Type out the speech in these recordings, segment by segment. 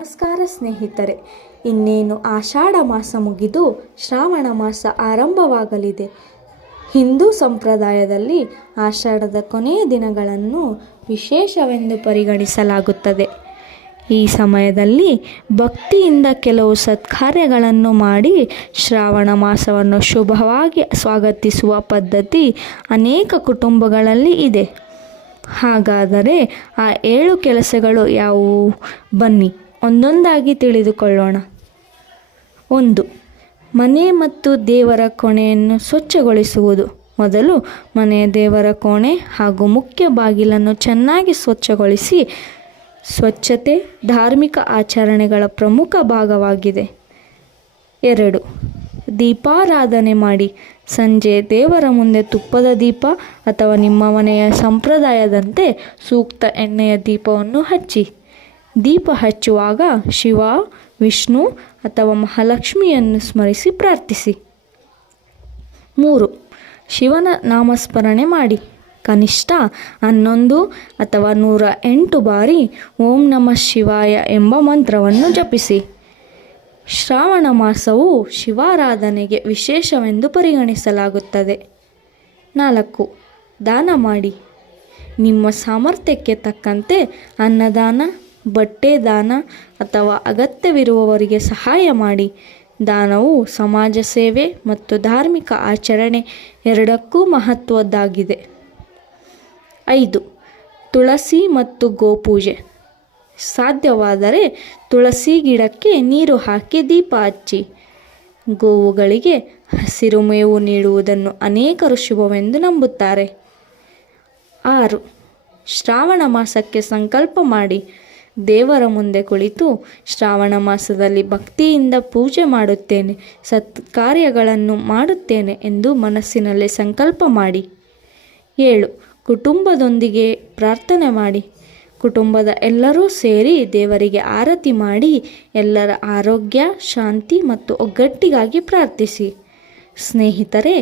ನಮಸ್ಕಾರ ಸ್ನೇಹಿತರೆ, ಇನ್ನೇನು ಆಷಾಢ ಮಾಸ ಮುಗಿದು ಶ್ರಾವಣ ಮಾಸ ಆರಂಭವಾಗಲಿದೆ. ಹಿಂದೂ ಸಂಪ್ರದಾಯದಲ್ಲಿ ಆಷಾಢದ ಕೊನೆಯ ದಿನಗಳನ್ನು ವಿಶೇಷವೆಂದು ಪರಿಗಣಿಸಲಾಗುತ್ತದೆ. ಈ ಸಮಯದಲ್ಲಿ ಭಕ್ತಿಯಿಂದ ಕೆಲವು ಸತ್ಕಾರ್ಯಗಳನ್ನು ಮಾಡಿ ಶ್ರಾವಣ ಮಾಸವನ್ನು ಶುಭವಾಗಿ ಸ್ವಾಗತಿಸುವ ಪದ್ಧತಿ ಅನೇಕ ಕುಟುಂಬಗಳಲ್ಲಿ ಇದೆ. ಹಾಗಾದರೆ ಆ 7 ಕೆಲಸಗಳು ಯಾವುವು? ಬನ್ನಿ ಒಂದೊಂದಾಗಿ ತಿಳಿದುಕೊಳ್ಳೋಣ. 1. ಮನೆ ಮತ್ತು ದೇವರ ಕೋಣೆಯನ್ನು ಸ್ವಚ್ಛಗೊಳಿಸುವುದು. ಮೊದಲು ಮನೆಯ ದೇವರ ಕೋಣೆ ಹಾಗೂ ಮುಖ್ಯ ಬಾಗಿಲನ್ನು ಚೆನ್ನಾಗಿ ಸ್ವಚ್ಛಗೊಳಿಸಿ. ಸ್ವಚ್ಛತೆ ಧಾರ್ಮಿಕ ಆಚರಣೆಗಳ ಪ್ರಮುಖ ಭಾಗವಾಗಿದೆ. 2. ದೀಪಾರಾಧನೆ ಮಾಡಿ. ಸಂಜೆ ದೇವರ ಮುಂದೆ ತುಪ್ಪದ ದೀಪ ಅಥವಾ ನಿಮ್ಮ ಮನೆಯ ಸಂಪ್ರದಾಯದಂತೆ ಸೂಕ್ತ ಎಣ್ಣೆಯ ದೀಪವನ್ನು ಹಚ್ಚಿ. ದೀಪ ಹಚ್ಚುವಾಗ ಶಿವ, ವಿಷ್ಣು ಅಥವಾ ಮಹಾಲಕ್ಷ್ಮಿಯನ್ನು ಸ್ಮರಿಸಿ ಪ್ರಾರ್ಥಿಸಿ. 3. ಶಿವನ ನಾಮಸ್ಮರಣೆ ಮಾಡಿ. ಕನಿಷ್ಠ 11 ಅಥವಾ 108 ಬಾರಿ ಓಂ ನಮಃ ಶಿವಾಯ ಎಂಬ ಮಂತ್ರವನ್ನು ಜಪಿಸಿ. ಶ್ರಾವಣ ಮಾಸವು ಶಿವಾರಾಧನೆಗೆ ವಿಶೇಷವೆಂದು ಪರಿಗಣಿಸಲಾಗುತ್ತದೆ. 4. ದಾನ ಮಾಡಿ. ನಿಮ್ಮ ಸಾಮರ್ಥ್ಯಕ್ಕೆ ತಕ್ಕಂತೆ ಅನ್ನದಾನ, ಬಟ್ಟೆ ದಾನ ಅಥವಾ ಅಗತ್ಯವಿರುವವರಿಗೆ ಸಹಾಯ ಮಾಡಿ. ದಾನವು ಸಮಾಜ ಸೇವೆ ಮತ್ತು ಧಾರ್ಮಿಕ ಆಚರಣೆ ಎರಡಕ್ಕೂ ಮಹತ್ವದ್ದಾಗಿದೆ. 5. ತುಳಸಿ ಮತ್ತು ಗೋಪೂಜೆ. ಸಾಧ್ಯವಾದರೆ ತುಳಸಿ ಗಿಡಕ್ಕೆ ನೀರು ಹಾಕಿ ದೀಪ ಹಚ್ಚಿ. ಗೋವುಗಳಿಗೆ ಹಸಿರು ಮೇವು ನೀಡುವುದನ್ನು ಅನೇಕರು ಶುಭವೆಂದು ನಂಬುತ್ತಾರೆ. 6. ಶ್ರಾವಣ ಮಾಸಕ್ಕೆ ಸಂಕಲ್ಪ ಮಾಡಿ. ದೇವರ ಮುಂದೆ ಕುಳಿತು ಶ್ರಾವಣ ಮಾಸದಲ್ಲಿ ಭಕ್ತಿಯಿಂದ ಪೂಜೆ ಮಾಡುತ್ತೇನೆ, ಸತ್ಕಾರ್ಯಗಳನ್ನು ಮಾಡುತ್ತೇನೆ ಎಂದು ಮನಸ್ಸಿನಲ್ಲಿ ಸಂಕಲ್ಪ ಮಾಡಿ. 7. ಕುಟುಂಬದೊಂದಿಗೆ ಪ್ರಾರ್ಥನೆ ಮಾಡಿ. ಕುಟುಂಬದ ಎಲ್ಲರೂ ಸೇರಿ ದೇವರಿಗೆ ಆರತಿ ಮಾಡಿ ಎಲ್ಲರ ಆರೋಗ್ಯ, ಶಾಂತಿ ಮತ್ತು ಒಗ್ಗಟ್ಟಿಗಾಗಿ ಪ್ರಾರ್ಥಿಸಿ. ಸ್ನೇಹಿತರೆ,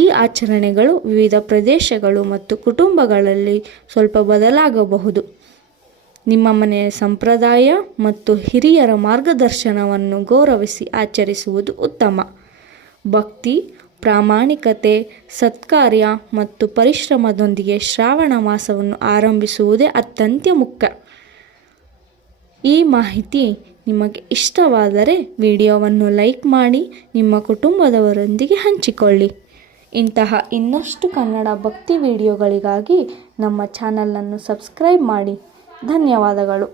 ಈ ಆಚರಣೆಗಳು ವಿವಿಧ ಪ್ರದೇಶಗಳು ಮತ್ತು ಕುಟುಂಬಗಳಲ್ಲಿ ಸ್ವಲ್ಪ ಬದಲಾಗಬಹುದು. ನಿಮ್ಮ ಮನೆಯ ಸಂಪ್ರದಾಯ ಮತ್ತು ಹಿರಿಯರ ಮಾರ್ಗದರ್ಶನವನ್ನು ಗೌರವಿಸಿ ಆಚರಿಸುವುದು ಉತ್ತಮ. ಭಕ್ತಿ, ಪ್ರಾಮಾಣಿಕತೆ, ಸತ್ಕಾರ್ಯ ಮತ್ತು ಪರಿಶ್ರಮದೊಂದಿಗೆ ಶ್ರಾವಣ ಮಾಸವನ್ನು ಆರಂಭಿಸುವುದೇ ಅತ್ಯಂತ ಮುಖ್ಯ. ಈ ಮಾಹಿತಿ ನಿಮಗೆ ಇಷ್ಟವಾದರೆ ವಿಡಿಯೋವನ್ನು ಲೈಕ್ ಮಾಡಿ ನಿಮ್ಮ ಕುಟುಂಬದವರೊಂದಿಗೆ ಹಂಚಿಕೊಳ್ಳಿ. ಇಂತಹ ಇನ್ನಷ್ಟು ಕನ್ನಡ ಭಕ್ತಿ ವಿಡಿಯೋಗಳಿಗಾಗಿ ನಮ್ಮ ಚಾನಲನ್ನು ಸಬ್ಸ್ಕ್ರೈಬ್ ಮಾಡಿ. ಧನ್ಯವಾದಗಳು.